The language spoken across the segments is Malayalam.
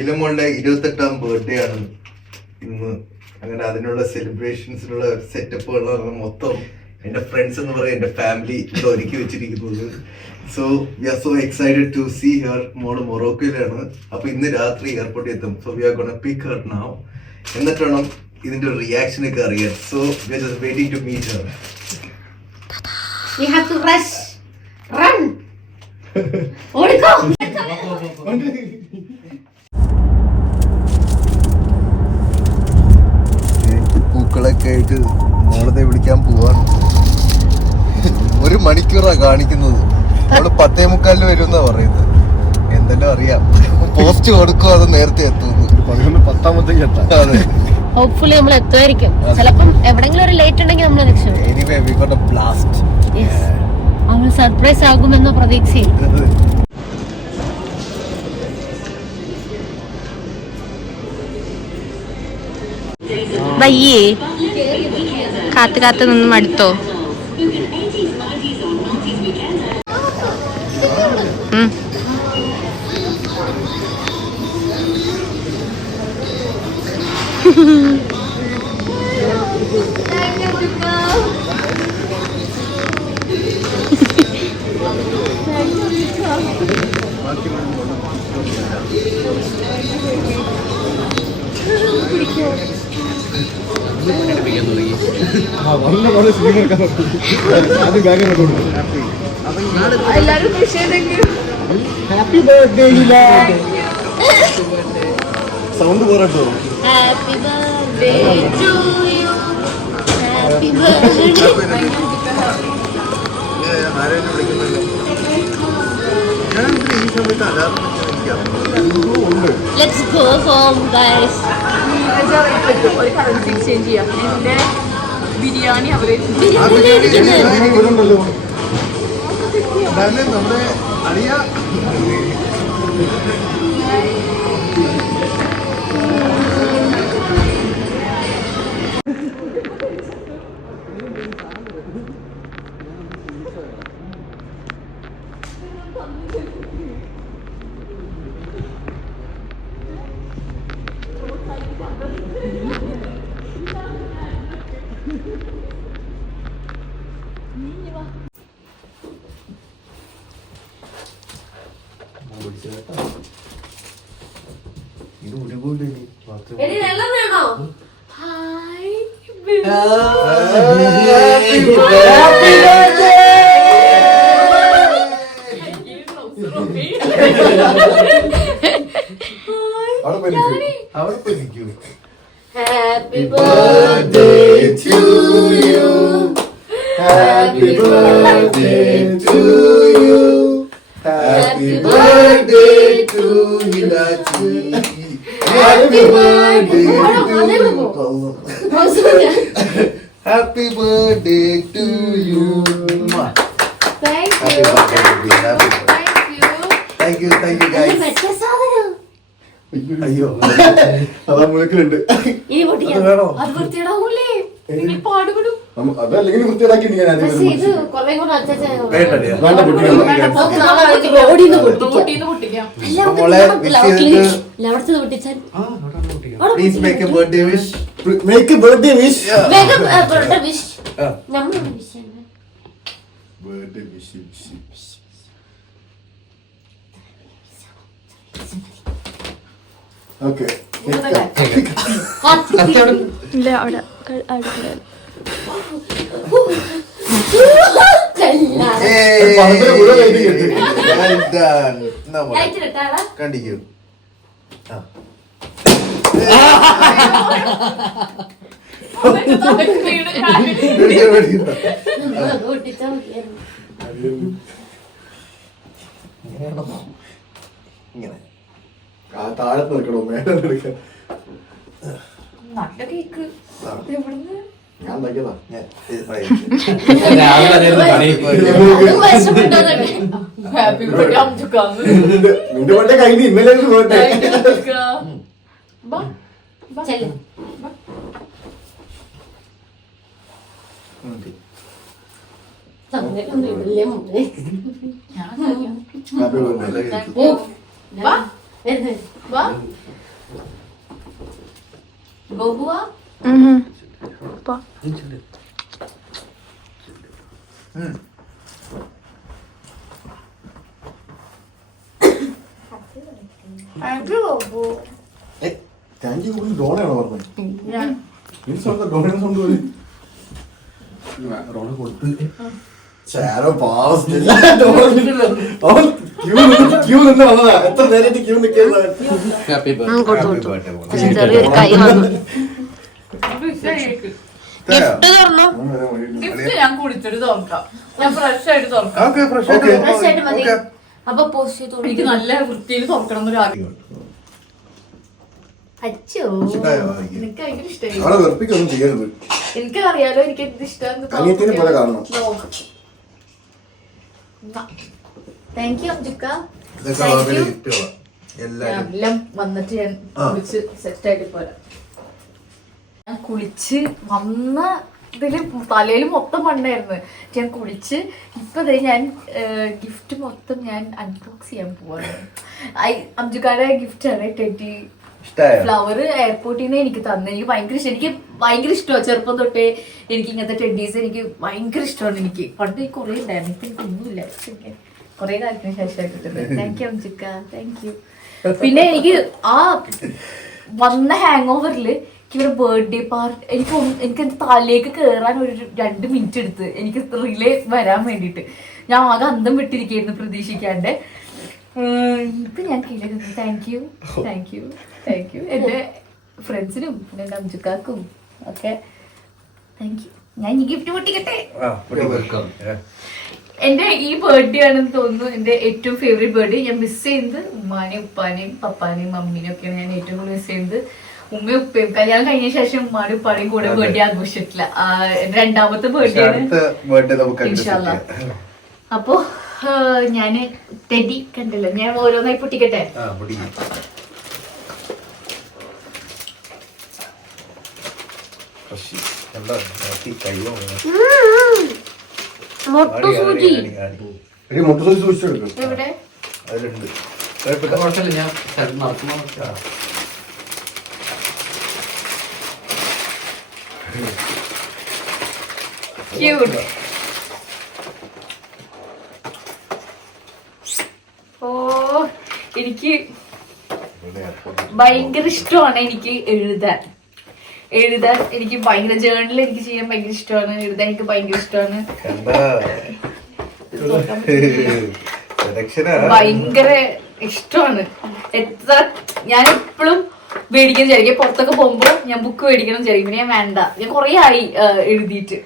ഹിലമോളുടെ 28ാം ബർത്ത്ഡേ ആണ് ഇന്ന്. അങ്ങനെ അതിനുള്ള സെലിബ്രേഷൻസിനുള്ള സെറ്റപ്പുകളാണ് മൊത്തം എൻ്റെ ഫ്രണ്ട്സ് എന്ന് പറയുക എൻ്റെ ഫാമിലി ഇവിടെ ഒരുക്കി വെച്ചിരിക്കുന്നത്. So we are so excited to see her. മോള് മൊറോക്കോയിലാണ്. അപ്പൊ ഇന്ന് രാത്രി എയർപോർട്ടിൽ എത്തും. So we are gonna pick her now. എന്നിട്ട് വേണം ഇതിന്റെ റിയാക്ഷൻ ഒക്കെ അറിയാൻ. So we are just waiting to meet her. We have to rush. Run. ഓടിക്കോ. പൂക്കളൊക്കെ ആയിട്ട് മോളത്തെ വിളിക്കാൻ പോവാണ്. 1 മണിക്കൂറാ കാണിക്കുന്നത്. നമ്മള് 10:45 വരുമെന്നാ പറയുന്നത്. എന്തെല്ലാം അറിയാം. പോസ്റ്റ് കൊടുക്കും, അത് നേരത്തെ എത്തുന്നു. 11:10 എത്താം. അതെ, ഹോപ്പ്ഫുള്ളി നമ്മൾ എത്തുമായിരിക്കും. ചിലപ്പം എവിടെങ്കിലും ഒരു ലേറ്റ് ഉണ്ടെങ്കിൽ നമ്മൾ രക്ഷപ്പെടും. Anyway we got a blast. അവൾ സർപ്രൈസ് ആകുമെന്ന പ്രതീക്ഷയിൽ. വയ്യേ കാത്ത് കാത്ത് നിന്ന് മടുത്തോ? ഹാപ്പി ബർത്ത്ഡേ സൗണ്ട് പോരാട്ടോ. Happy birthday to you. Happy birthday. Let's go home, guys. ഒരു കറൻസി എക്സ്ചേഞ്ച് ചെയ്യാം. എന്റെ ബിരിയാണി അവരെ നമ്മുടെ അറിയാ ഇത് ഒരുപോലെ വെള്ളം വേണോ? Hi Happy birthday to you. Happy birthday to you. Happy birthday to Hilachi. Happy birthday to you. Happy birthday to you. Thank you. Thank you. Thank you guys. അയ്യോ അതാ മുഴക്കിലുണ്ട്. അതല്ലെങ്കിൽ വൃത്തിയാക്കി ഓക്കെ ഇല്ല അവിടെ കണ്ടിക്കൂ. ഇങ്ങനെ താഴത്ത് നിൽക്കണോ മേലെ എടുക്കാൻ? നല്ല കേക്ക് എവിടുന്ന് ഞാൻ ഉണ്ടാക്കിയതാ. നിന്റെ പണ്ടേ കഴിഞ്ഞ് ഇന്നലെ പോട്ടെ. വാ ബഹുവാ പോ. താങ്ക് യു ഡോണാണോ പറഞ്ഞത്? ഡോണ സൗണ്ട് പോലെ ഡോണ കൊടുത്ത് ചാരോ പാവം ക്യൂ നിന്ന് വന്നതാ. എത്ര നേരത്തെ ക്യൂ നിൽക്കുന്നത്? ചെറിയൊരു കൈ വന്നു. ഗിഫ്റ്റ് തുറന്നു. ഗിഫ്റ്റ് ഞാൻ കുടിച്ചിട്ട് തുറക്കാം. ഞാൻ ഫ്രഷ് ആയിട്ട് തുറക്കാം. ഓക്കെ ഫ്രഷ് Fresh ആയിട്ട് മതി. അപ്പൊ പോസ്റ്റ് ചെയ്തോളൂ. എനിക്ക് നല്ല വൃത്തിയിൽ തുറക്കണം എന്നൊരു ആഗ്രഹം. അച്ചോ ഇഷ്ടായോ? എനിക്ക് ഭയങ്കര ഇഷ്ടമായി. അവളെ വെറുപ്പിക്കൊന്നും ചെയ്യരുത്. എനിക്കറിയാലോ എനിക്ക് എന്ത് ഇഷ്ടം. അനിയത്തിനെ പോലെ കാണണം. താങ്ക് യു അംജുക്ക. ഇതൊക്കെ വളരെ ഗിഫ്റ്റുകളാ എല്ലാരും. എല്ലാം വന്നിട്ട് ഞാൻ കുളിച്ച് സെറ്റ് ആയിട്ട് പോരാ. ഞാൻ കുളിച്ച് വന്ന ഇതില് തലയിൽ മൊത്തം മണ്ണായിരുന്നു. ഞാൻ കുളിച്ച് ഇപ്പൊ ഞാൻ ഗിഫ്റ്റ് മൊത്തം ഞാൻ അൺബോക്സ് ചെയ്യാൻ പോവാണ്. അംജുക്കാരുടെ ഗിഫ്റ്റ് ആണ് ടെഡി ഫ്ലവർ എയർപോർട്ടിൽ നിന്ന് എനിക്ക് തന്നെ. എനിക്ക് ഭയങ്കര ഇഷ്ടം. എനിക്ക് ഭയങ്കര ഇഷ്ടമാണ്. ചെറുപ്പം തൊട്ടേ എനിക്ക് ഇങ്ങനത്തെ ടെഡീസ് എനിക്ക് ഭയങ്കര ഇഷ്ടമാണ്. എനിക്ക് പണ്ട് കുറെ ഉണ്ടായിരുന്നു. ഇപ്പൊ എനിക്ക് ഒന്നുമില്ല. കുറെ കാലത്തിന് ശേഷം കിട്ടുന്നത്. താങ്ക് യു അംജുക്ക. Thank you. പിന്നെ എനിക്ക് ആ വന്ന ഹാങ് ഓവറില് എനിക്കൊരു ബർത്ത്ഡേ പാർട്ടി എനിക്ക് എന്റെ തലയിലേക്ക് കയറാൻ ഒരു 2 മിനിറ്റ് എടുത്ത് എനിക്ക് റിലേ വരാൻ വേണ്ടിയിട്ട്. ഞാൻ ആകെ അന്തം വിട്ടിരിക്കുകയായിരുന്നു പ്രതീക്ഷിക്കാണ്ട്. ഇപ്പൊ ഞാൻ കയ്യിലേക്ക് thank you thank you thank you. എന്റെ ഫ്രണ്ട്സിനും പിന്നെ എന്റെ അംജുക്കാക്കും ഒക്കെ താങ്ക് യു. ഞാൻ ഈ ഗിഫ്റ്റ് പൊട്ടിക്കട്ടെ. എന്റെ ഈ ബർത്ത്ഡേ ആണെന്ന് തോന്നുന്നു എന്റെ ഏറ്റവും ഫേവറേറ്റ് ബർത്ത്ഡേ. ഞാൻ മിസ് ചെയ്യുന്നത് ഉമ്മാനെയും ഉപ്പാനെയും പപ്പാനെയും മമ്മീനെയും ഒക്കെയാണ് ഞാൻ ഏറ്റവും കൂടുതൽ മിസ് ചെയ്യുന്നത്. ഉമ്മയും ഉപ്പയും കല്യാണം കഴിഞ്ഞ ശേഷം ഉമ്മാനും ഉപ്പാടെയും കൂടെ ബർത്ത്ഡേ ആഘോഷിച്ചിട്ടില്ല. എന്റെ രണ്ടാമത്തെ ബർത്ത്ഡേ ആണ്. ഇൻഷാല്ലാ. അപ്പൊ ഞാന് ടെഡി കണ്ടല്ലോ. ഞാൻ ഓരോന്നായി പൊട്ടിക്കട്ടെ. മൊട്ടുസൂചി മുട്ടസൂചി സൂക്ഷിച്ചെടുക്കും. എവിടെ അതിലുണ്ട്. ഞാൻ നടത്തുന്ന ക്യൂട്ട്. ഓ എനിക്ക് ഭയങ്കര ഇഷ്ടമാണ്. എനിക്ക് എഴുതാൻ എനിക്ക് ഭയങ്കര ജേർണൽ എനിക്ക് ചെയ്യാൻ ഭയങ്കര ഇഷ്ടമാണ്. എഴുതാൻ എനിക്ക് ഭയങ്കര ഇഷ്ടമാണ്. ഭയങ്കര ഇഷ്ടമാണ്. എത്ര ഞാൻ എപ്പോഴും മേടിക്കാൻ വിചാരിക്കും. പുറത്തൊക്കെ പോകുമ്പോ ഞാൻ ബുക്ക് മേടിക്കണം വിചാരിക്കും. പിന്നെ ഞാൻ വേണ്ട. ഞാൻ കൊറേ ആയി എഴുതിയിട്ട്.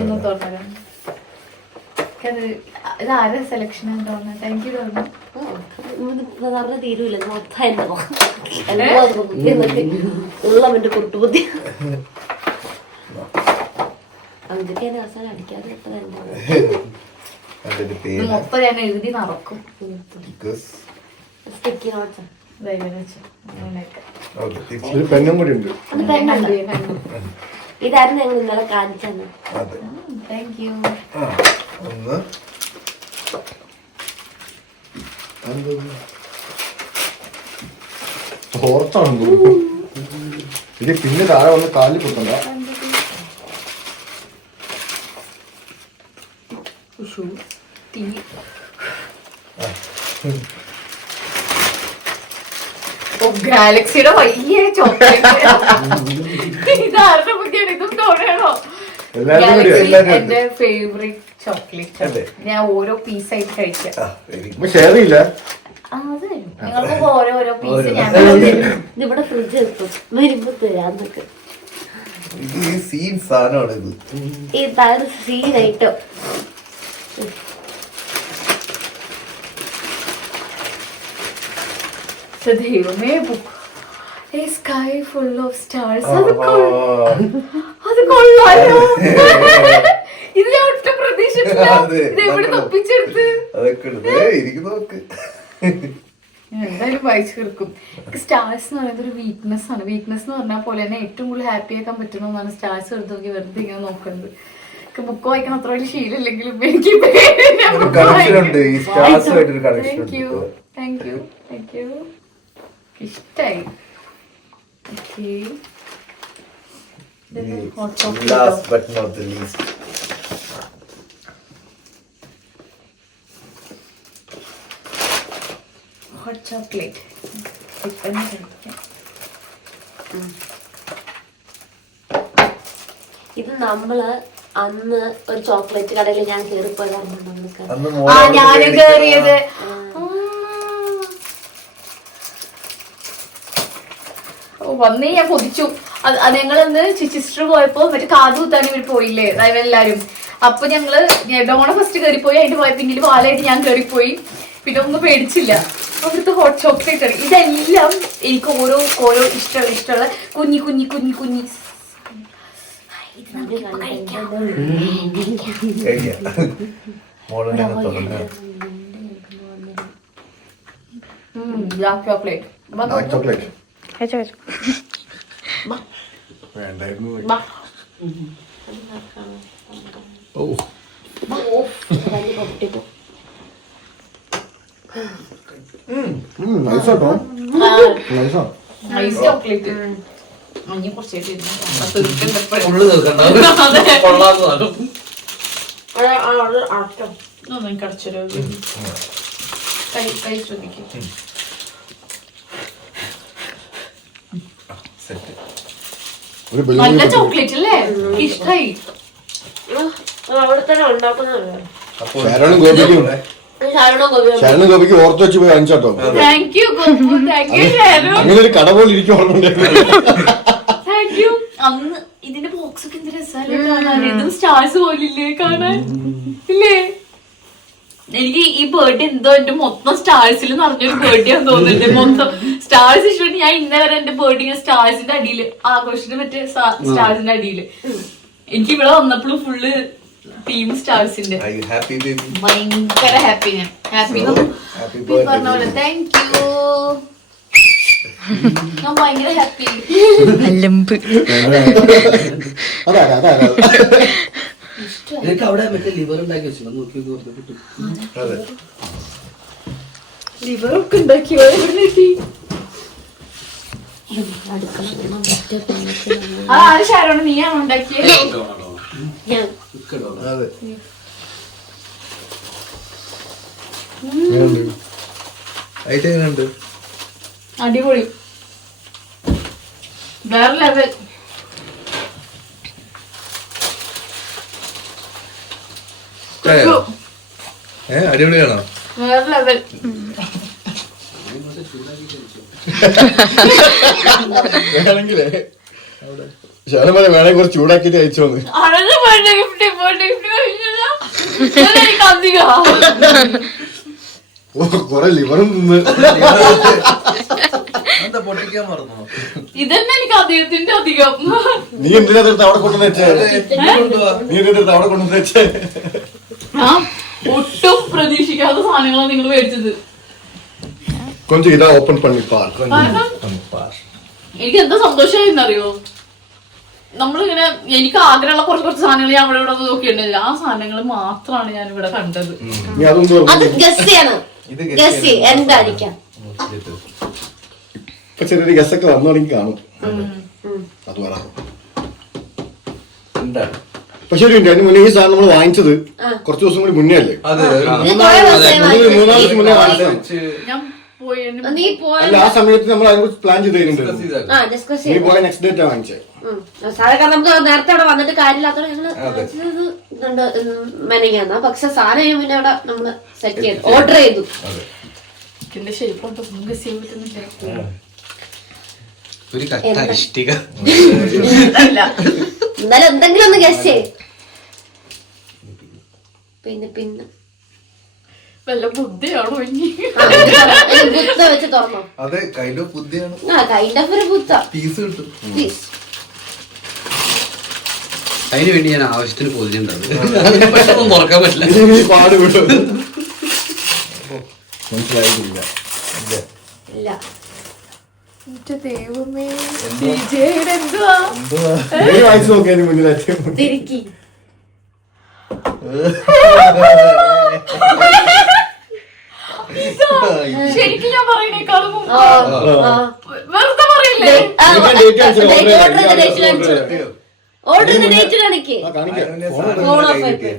ഒന്നും തോന്നല. ഇത് ആരെ സെലക്ഷൻ തോന്നുന്നു. താങ്ക് യു തോന്നുന്നു. പറഞ്ഞ തീരൂല ഉള്ളവന്റെ കുട്ടുബുദ്ധി. അതൊക്കെ അവസാനം അടിക്കാതെ മൊത്തം ഞാൻ എഴുതി നടക്കും. സ്റ്റിക്കി നോട്ട്സ് ഒരു പെണ്ണും കൂടി ഉണ്ട്. ഇതായിരുന്നു ഞങ്ങൾ ഇന്നലെ കാണിച്ചത്. Thank you. ഒന്ന് ഓർത്താണെന്ന് തോന്നുന്നു. ഇത് പിന്നെ താഴെ വന്ന് കാലിൽ കുത്തണ്ട. ഗാലക്സിയുടെ വലിയ ചോക്ലേറ്റ്. ഇതാരുടെ ബുദ്ധിയാണ്? ഇതും തോന്നണോ? എന്റെ ഫേവറേറ്റ് ചോക്ലേറ്റ്. ഞാൻ ഓരോ പീസായിട്ട് കഴിക്കാം. ഷെയർ ചെയ്യില്ല. നിങ്ങൾക്ക് ഓരോ പീസ് ഞാൻ ഇവിടെ ഫ്രിഡ്ജ് എത്തും വരുമ്പോ തരാന്നൊക്കെ. ഇത് ഈ സീൻ സാധനമാണ് ഇത്. ഇതാണ് സീനായിട്ടോ. ദൈവമേ, സ്കൈ ഫുൾ ഓഫ് സ്റ്റാർസ്. അത് കൊള്ളാലോ. ഇത് ഞാൻ ഒട്ടും പ്രതീക്ഷിച്ചില്ല. ഇത് എവിടെ തപ്പിച്ചെടുത്ത്? ഞാൻ എന്തായാലും വായിച്ചു തീർക്കും. സ്റ്റാർസ് എന്ന് പറയുന്നത് ഒരു വീക്ക്നെസ് ആണ്. വീക്ക്നെസ് എന്ന് പറഞ്ഞാൽ പോലെ തന്നെ ഏറ്റവും കൂടുതൽ ഹാപ്പി ആക്കാൻ പറ്റുന്ന ഒന്നാണ് സ്റ്റാർസ് എടുത്ത് നോക്കി വെറുതെ ഇങ്ങനെ നോക്കുന്നത്. ബുക്ക് വായിക്കാൻ അത്ര വലിയ ശീലമില്ലെങ്കിലും എനിക്ക് താങ്ക് യു ഇഷ്ടായി. Last but not the least. Hot chocolate. ഇത് നമ്മള് അന്ന് ഒരു ചോക്ലേറ്റ് കടയിൽ ഞാൻ കയറിപ്പോയതായിരുന്നു നമുക്ക്. അന്ന് ഞാനും കേറിയത്. വന്നേ ഞാൻ കൊതിച്ചു. ഞങ്ങളന്ന് സിസ്റ്റർ പോയപ്പോ മറ്റേ കാത് കുത്താൻ ഇവർ പോയില്ലേ എല്ലാരും. അപ്പൊ ഞങ്ങള് ഡോണ ഫസ്റ്റ് കയറിപ്പോയി. അതിന്റെ പോയ പിന്നിൽ പാലായിട്ട് ഞാൻ കയറിപ്പോയി. പിന്നെ ഒന്നും പേടിച്ചില്ല. അവിടുത്തെ ഹോട്ട് ചോക്ലേറ്റ് ആണ്. ഇതെല്ലാം എനിക്ക് ഓരോ ഇഷ്ടമുള്ള കുഞ്ഞി ചോക്ലേറ്റ്. ചോക്ലേറ്റ് നൈസാട്ടോ. നൈസാ നൈസ് ചോക്ലേറ്റ്. മഞ്ഞ കുറച്ചായിട്ട് ഉള്ളു തീർക്കണ്ട കൊള്ളാന്ന് പറഞ്ഞു. കടച്ചൊരു കൈ ശ്രദ്ധിക്കും. ഒരു നല്ല ചോക്ലേറ്റ് അല്ലേ? ഇഷ്ടായി. അവിടെ തന്നെ ഉണ്ടാക്കുന്നതല്ലേ. ശരണും ഗോപിക്ക് ഓർത്ത് വെച്ച് പോയി വാങ്ങിച്ചാട്ടോ. താങ്ക് യു അങ്ങനെ ഒരു കട പോലെ ഇരിക്കും. Thank you. അന്ന് ഇതിന്റെ ബോക്സ് ഒക്കെ എന്ത് രസമല്ലേ കാണാൻ. ഇതും സ്റ്റാർസ് പോലില്ലേ കാണാൻ ഇല്ലേ? എനിക്ക് ഈ ബർത്ത്ഡേ എന്തോ എന്റെ മൊത്തം സ്റ്റാർസിൽ നിറഞ്ഞൊരു ബർത്ത്ഡേ ആണെന്ന് തോന്നുന്നുണ്ട്. മൊത്തം സ്റ്റാർസ് ഇഷ്ടം. ഞാൻ ഇന്നേ വരെ എന്റെ ബർത്ത്ഡേ സ്റ്റാർസിന്റെ അടിയില് ആഘോഷിച്ചിട്ട് മറ്റേ സ്റ്റാർസിന്റെ അടിയില്. എനിക്ക് ഇവിടെ വന്നപ്പോഴും ഫുള്ള് ടീം സ്റ്റാർസിന്റെ ഭയങ്കര ഹാപ്പി. ഞാൻ ഹാപ്പി പറഞ്ഞ പോലെ താങ്ക് യു. ഞാൻ ഭയങ്കര ഹാപ്പി. എനിക്ക് അവിടെ മറ്റേ ലിവർ ഉണ്ടാക്കി വെച്ചു നോക്കി കിട്ടും. ലിവർ ഒക്കെ ഉണ്ടാക്കിയോ? എവിടെ കിട്ടി? അത് ശാരോണ് നീയാണോ ഉണ്ടാക്കിയത്? അടിപൊളി. വേറെ ലെവൽ. അടിപൊളിയാണോ? വേറെ ലെവൽ. വേണമെങ്കിലേ ശരണ വേണേ കുറച്ച് ചൂടാക്കിട്ട് അയച്ചോന്ന്. കൊറേ ലിവറും തിന്ന് പൊട്ടിക്കാൻ മറന്നോ? ഇതന്നെ എനിക്ക് അദ്ദേഹത്തിന്റെ അധികം. നീ എന്തിനാ അവിടെ കൊണ്ടുവന്ന് വെച്ചേ? അവിടെ കൊണ്ടുവന്ന് വെച്ചേ? ഒട്ടും പ്രതീക്ഷിക്കാത്ത സാധനങ്ങളാണ് നിങ്ങൾ മേടിച്ചത്. കൊഞ്ചം ഇതാ ഓപ്പൺ പണിപ്പാർ. എനിക്ക് എന്താ സന്തോഷമായിരുന്നറിയോ? നമ്മളിങ്ങനെ എനിക്ക് ആഗ്രഹമുള്ള കുറച്ച് സാധനങ്ങൾ ഞാൻ ഇവിടെ ഇവിടെ നോക്കിയിട്ടുണ്ടല്ലോ. ആ സാധനങ്ങൾ മാത്രമാണ് ഞാൻ ഇവിടെ കണ്ടത്. ഇപ്പൊ ചെറിയൊരു ഗസൊക്കെ വന്നു തുടങ്ങി കാണും. അത് പറ. പക്ഷെ ഒരു മിനിറ്റ്, അതിന് മുന്നേ ഈ സാധനം നമ്മൾ വാങ്ങിച്ചത് കുറച്ച് ദിവസം കൂടി മുന്നേ അല്ലേ? 3-4 ദിവസം മുന്നേ വാങ്ങിച്ചതാണ്. ഞാൻ അല്ല, ആ സമയത്ത് നമ്മൾ അതിനെ കുറിച്ച് പ്ലാൻ ചെയ്തിട്ടുണ്ട്. നീ പോയ നെക്സ്റ്റ് ഡേറ്റാ വാങ്ങിച്ചേ. സാധാരണ നമുക്ക് നേരത്തെ അവിടെ വന്നിട്ട് കാര്യമില്ലാത്തത് ഞങ്ങള് മെനങ്ങാന്ന. പക്ഷെ സാധനം പിന്നെ അവിടെ നമ്മള് സെറ്റ് ചെയ്തു, ഓർഡർ ചെയ്തു. എന്നാലും എന്തെങ്കിലും ഒന്ന് ഗസ് ചെയ്യ്. പിന്നെ വല്ല ബുദ്ധിയാണോ ഇനി? ബുദ്ധ വെച്ച് തുറന്നോ? അതെ, കൈൻഡ് ഓഫ് ബുദ്ധിയാണ്. കൈൻഡ് ഓഫ് ഒരു ബുദ്ധ പീസ് കിട്ടും. അതിന് വേണ്ടി ഞാൻ ആവശ്യത്തിന് പൊതിഞ്ഞിട്ടുണ്ടാവും. തുറക്കാൻ പറ്റില്ല. പാട് വിടും. മനസ്സിലായിട്ടില്ല. ഇല്ല. ദൈവമേ, എന്തുവാ വായിച്ചു നോക്കിയതിന് മുന്നിലായിട്ട് തിരിക്കി. ശരിക്കും ഞാൻ പറയണേക്കാളും മുമ്പ്. ആ, ആ. വെറുതെ പറയില്ലേ? ഓർഡർ ചെയ്ത ഡേറ്റ് കാണിക്ക്. ഫോൺ ഓഫ് ആയിപ്പോയി.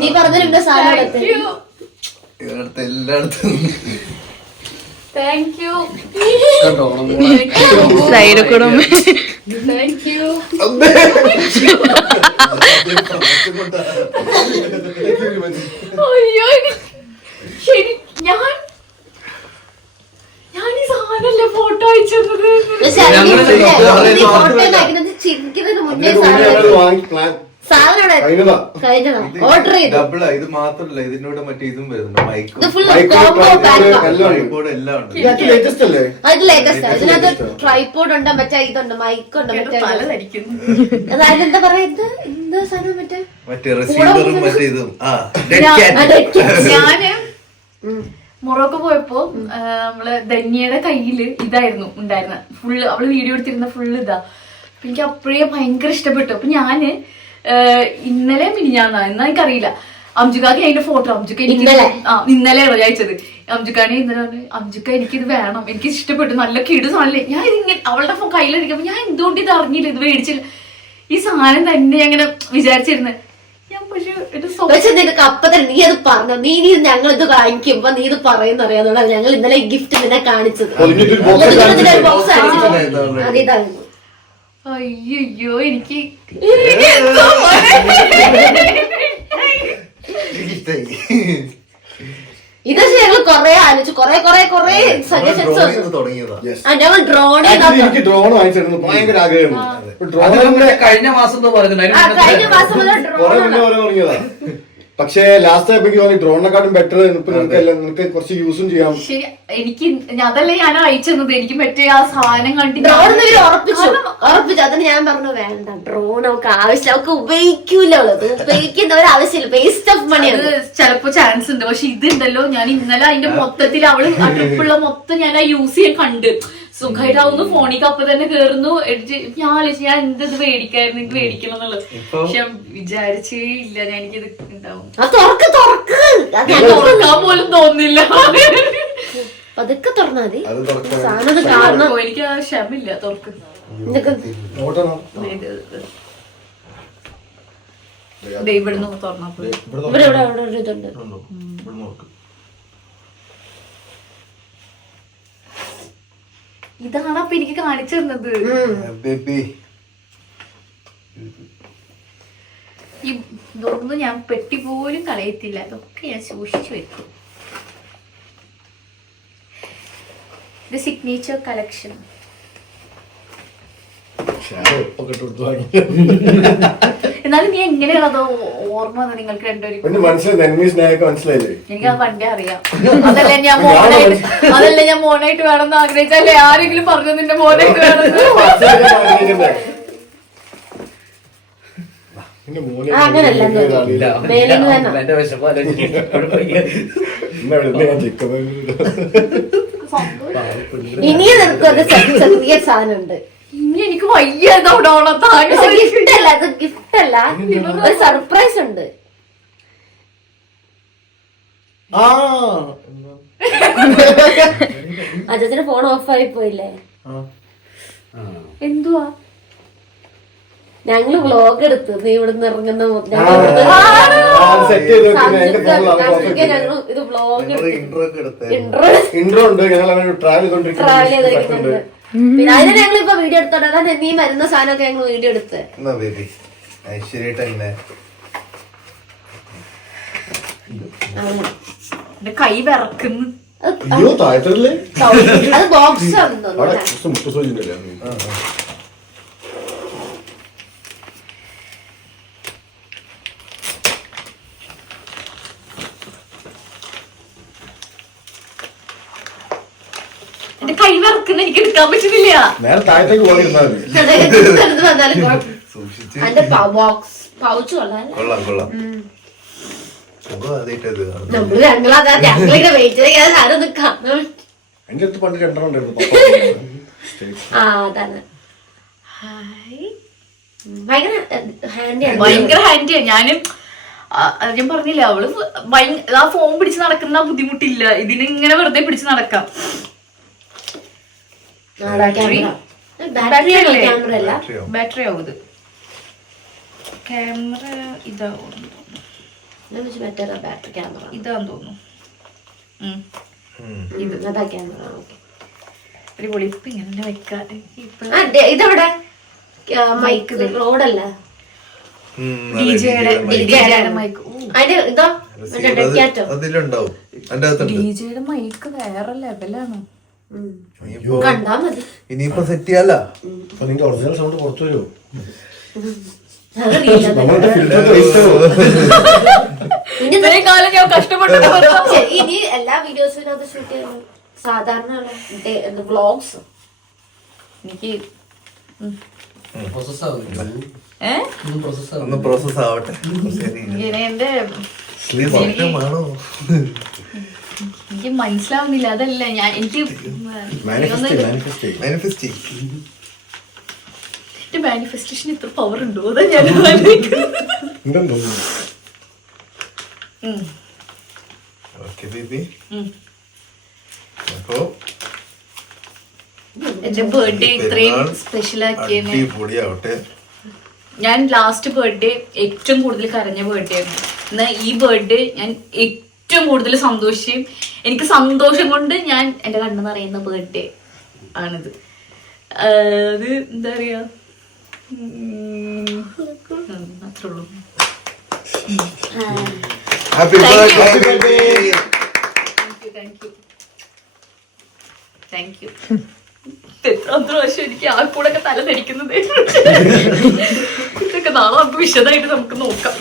നീ പറഞ്ഞിട്ടുണ്ട് സാധനം എടുത്ത്. ഇവിടുത്തെ എല്ലായിടത്തും താങ്ക് യു സൈഡ് കൂടെ താങ്ക് യു. അയ്യോ ശരി ഞാൻ ഈ സാധനല്ലേ ഫോട്ടോ അയച്ചിരുന്നത്. പക്ഷെ നീ ഫോട്ടോ അയക്കുന്നത് ചിരിക്കുന്നതിന് മുന്നേ സാധനം കഴിഞ്ഞതാ. ഓർഡർ ചെയ്തു. ഡബിളാ. ഇത് മാത്രല്ല, ഇതിനോട് മറ്റേ ഇതും വരുന്നുണ്ട്, മൈക്കും ഇത് ഫുൾ കോംബോ പാക്കാ. ട്രൈപോഡ് എല്ലാം ഉണ്ട്. ലേറ്റസ്റ്റ് അല്ലേ? അത് ലേറ്റസ്റ്റ്. ഇതിനകത്ത് ട്രൈപോഡ് ഉണ്ട്, മറ്റേ ഇതുണ്ട്, മൈക്കുണ്ട്, മറ്റേ തല ധരിക്കുന്നു. അതായത് എന്താ പറയുന്നത്, എന്താ സാധനം മറ്റേ റിസീവറും മറ്റേ ഇതും. ഞാന് മൊറോക്കോ പോയപ്പോ നമ്മള് ധന്യയുടെ കയ്യില് ഇതായിരുന്നു ഉണ്ടായിരുന്ന ഫുള്ള്. അവള് വീഡിയോ എടുത്തിരുന്ന ഫുള്ള് ഇതാ. അപ്പൊ എനിക്ക് അപ്പോഴേ ഭയങ്കര ഇഷ്ടപ്പെട്ടു. അപ്പൊ ഞാന് ഇന്നലെ മിനിഞ്ഞാന്നാ എന്നാ എനിക്കറിയില്ല, അംജുക്കാക്ക് അതിന്റെ ഫോട്ടോ അംജുക്ക എനിക്ക് ഇന്നലെയാണ് അയച്ചത്. അംജുക്കാനെ ഇന്നലെ പറഞ്ഞു, അംജുക്ക എനിക്കിത് വേണം, എനിക്ക് ഇഷ്ടപ്പെട്ടു, നല്ല കിടു സാധനല്ലേ. ഞാൻ ഇതിങ്ങനെ അവളുടെ കയ്യിലിരിക്കുമ്പോ ഞാൻ എന്തുകൊണ്ട് ഇത് അറിഞ്ഞില്ല, ഇത് മേടിച്ചില്ല. ഈ സാധനം തന്നെ അങ്ങനെ വിചാരിച്ചിരുന്നത്. ഞാൻ പക്ഷെ നിനക്ക് അപ്പത്തന്നെ നീ അത് പറഞ്ഞു, നീ ഞങ്ങൾ ഇത് കാണിക്കുമ്പോ നീ ഇത് പറയുന്ന അറിയാവുന്ന ഞങ്ങൾ ഇന്നലെ ഗിഫ്റ്റ് നിന്നെ കാണിച്ചത്. അതിതായിരുന്നു. അയ്യോ എനിക്ക് ഇത് ഞങ്ങൾ കൊറേ ആലോചിച്ചു, കൊറേ സജഷൻസ് ഞങ്ങൾ ഡ്രോൺ എനിക്ക് ഡ്രോൺ വാങ്ങിച്ചിരുന്നു, ഭയങ്കര ആഗ്രഹമായിരുന്നു. കഴിഞ്ഞ മാസം കഴിഞ്ഞ മാസം മുതൽ ഡ്രോൺ തുടങ്ങിയതാ. പക്ഷേ ലാസ്റ്റ് ആയപ്പോ എനിക്ക് തോന്നി ഡ്രോണിനെക്കാട്ടും ബെറ്റർ നിനക്ക് കുറച്ച് യൂസും ചെയ്യാം. ശരി, എനിക്ക് അതല്ലേ ഞാൻ അയച്ചത്. എനിക്ക് മറ്റേ ആ സാധനം കണ്ടിട്ട് ഉറപ്പിച്ചു. അതിന് ഞാൻ പറഞ്ഞു വേണ്ട, ഡ്രോൺ അവൾക്ക് ആവശ്യം, അവൾക്ക് ഉപയോഗിക്കൂല, ഉപയോഗിക്കുന്ന ഒരു ആവശ്യമില്ല, വേസ്റ്റ് ഓഫ് മണിയാണ്. ചിലപ്പോ ചാൻസ് ഉണ്ട്. പക്ഷെ ഇതുണ്ടല്ലോ, ഞാൻ ഇന്നലെ അതിന്റെ മൊത്തത്തിൽ അവള് ആ ട്രിപ്പുള്ള മൊത്തം ഞാൻ ആ യൂസ് ചെയ്യാൻ കണ്ട് സുഖമായിട്ടാവുന്നു. ഫോണിക്ക് അപ്പൊ തന്നെ കേറുന്നു, ഞാൻ ആലോചിച്ചു ഞാൻ എന്ത് മേടിക്കായിരുന്നു, എനിക്ക് മേടിക്കണം എന്നുള്ളത്. പക്ഷെ വിചാരിച്ചേ ഇല്ല ഞാൻ എനിക്കിത് ഉണ്ടാവും. തുറക്കാൻ പോലും തോന്നില്ല. അതൊക്കെ തുറന്നാ മതി സാധനം കാണണം. എനിക്ക് ആ ക്ഷമില്ല തുറക്ക്. ഇവിടുന്ന് തുറന്നപ്പോ ഇവിടെ ഇതുണ്ട്. ഇതാണ് അപ്പൊ എനിക്ക് കാണിച്ചു തന്നത്. ഇതൊന്നും ഞാൻ പെട്ടി പോലും കളയത്തില്ല, അതൊക്കെ ഞാൻ സൂക്ഷിച്ചു വെക്കും. ഇത് സിഗ്നേച്ചർ കളക്ഷൻ. എന്നാലും നീ എങ്ങനെയാണ് അത് ഓർമ്മ വന്നത് നിങ്ങൾക്ക് രണ്ടുപേരും? മനസ്സിലായില്ലേ? എനിക്ക് അത് പണ്ടേ അറിയാം. അതല്ലേ ഞാൻ മോനായിട്ട് വേണമെന്ന് ആഗ്രഹിച്ചല്ലേ? ആരെങ്കിലും പറഞ്ഞു നിന്റെ മോനായിട്ട് വേണമെന്ന്? ഇനിയും നിനക്കൊരു ചെറിയ സാധനം ഉണ്ട്. ഇനി എനിക്ക് വയ്യ ഗിഫ്റ്റല്ല, അത് ഗിഫ്റ്റല്ല, ഒരു സർപ്രൈസ് ഉണ്ട്. അജത്തിന് ഫോൺ ഓഫ് ആയി പോയില്ലേ? എന്തുവാ? ഞങ്ങള് വ്ലോഗ് എടുത്തു, നീ ഇവിടുന്ന് ഇറങ്ങുന്ന ഇത് വ്ലോഗ് ഇൻട്രോ ഉണ്ട്. ഞങ്ങൾ ട്രാവൽ ചെയ്തിരിക്കുന്നുണ്ട്. പിന്നെ അതിന് ഞങ്ങളിപ്പോ വീഡിയോ എടുത്തോട്ടെ. അതാണ് നീ മരുന്ന സാധനമൊക്കെ ഞങ്ങൾ വീഡിയോ എടുത്ത്. കൈ വിറക്കുന്നു. അത് ബോക്സ് ആണെന്ന് തോന്നുന്നു. എന്റെ കൈ വിറക്കുന്ന എനിക്ക് എടുക്കാൻ പറ്റുന്നില്ല. നേരെ താഴത്തേക്ക് പോയിരുന്നാൽ അതിന്റെ പൗച്ച് കൊള്ളാം. നമ്മള് ഞങ്ങളിങ്ങനെ വെയിറ്റ് ചെയ്യാൻ സാധനം കാണാം. എന്റെ അടുത്ത് പണ്ട് 2 ഉണ്ടായിരുന്നു. അതാണ് ഭയങ്കര ഹാൻഡിയാണ്. ഭയങ്കര ഹാൻഡിയാണ്. ഞാനും ഞാൻ പറഞ്ഞില്ല അവള് ആ ഫോൺ പിടിച്ച് നടക്കുന്ന ബുദ്ധിമുട്ടില്ല, ഇതിന് ഇങ്ങനെ വെറുതെ പിടിച്ച് നടക്കാം. ബാറ്ററി അല്ല, ബാറ്ററി ആവും ഇത്. ക്യാമറ ഇതാവും, ബാറ്ററി ക്യാമറ ഇതാന്ന് തോന്നുന്നു. അതാ ക്യാമറ. അടിപൊളി. ഇപ്പൊ ഇങ്ങനെ വെക്കാം. ഇതെവിടെ മൈക്ക് റോഡല്ല, ഡിജെയുടെ മൈക്ക്. ഇതോ അതിലുണ്ടാവും. അതിന്റെ അകത്തുണ്ട്. ഡിജെയുടെ മൈക്ക് വേറെ ലെവലാണ്. കണ്ടാ മതി. ഇനിയിപ്പോ സെറ്റ് ചെയ്യാല. അപ്പൊ നിന്റെ ഒറിജിനൽ സൗണ്ട് പുറത്തു വരുമോ? കാലം ഞാൻ കഷ്ടപ്പെട്ടു. ഇനി എല്ലാ വീഡിയോസിനും അത് ഷൂട്ട് ചെയ്യുന്നത് സാധാരണ വ്ളോഗ്സ്. എനിക്ക് ഒന്ന് പ്രോസസ് ആവട്ടെ. എന്റെ സ്വപ്നമാണോ? എനിക്ക് മനസ്സിലാവുന്നില്ല. അതല്ല ഞാൻ എനിക്ക് മാനിഫെസ്റ്റേഷൻ ഇത്ര പവർ ഉണ്ടോ? അതാ ഞാൻ എന്റെ ബർത്ത്ഡേ ഇത്രയും സ്പെഷ്യൽ ആക്കിയേ. ഞാൻ ലാസ്റ്റ് ബർത്ത്ഡേ ഏറ്റവും കൂടുതൽ കരഞ്ഞ ബർത്ത്ഡേ ആയിരുന്നു. എന്നാൽ ഈ ബർത്ത്ഡേ ഞാൻ ഏറ്റവും കൂടുതൽ സന്തോഷിക്കും. എനിക്ക് സന്തോഷം കൊണ്ട് ഞാൻ എന്റെ കണ്ണ് നിറയുന്ന ബർത്ത്ഡേ ആണിത്. അത് എന്താ പറയാ, അത്രേ ഉള്ളൂ. Thank you. എത്ര പ്രാവശ്യം എനിക്ക് ആ കൂടെ ഒക്കെ തല ധരിക്കുന്നത്. ഇതൊക്കെ നാളെ നമുക്ക് വിശദമായിട്ട് നമുക്ക് നോക്കാം.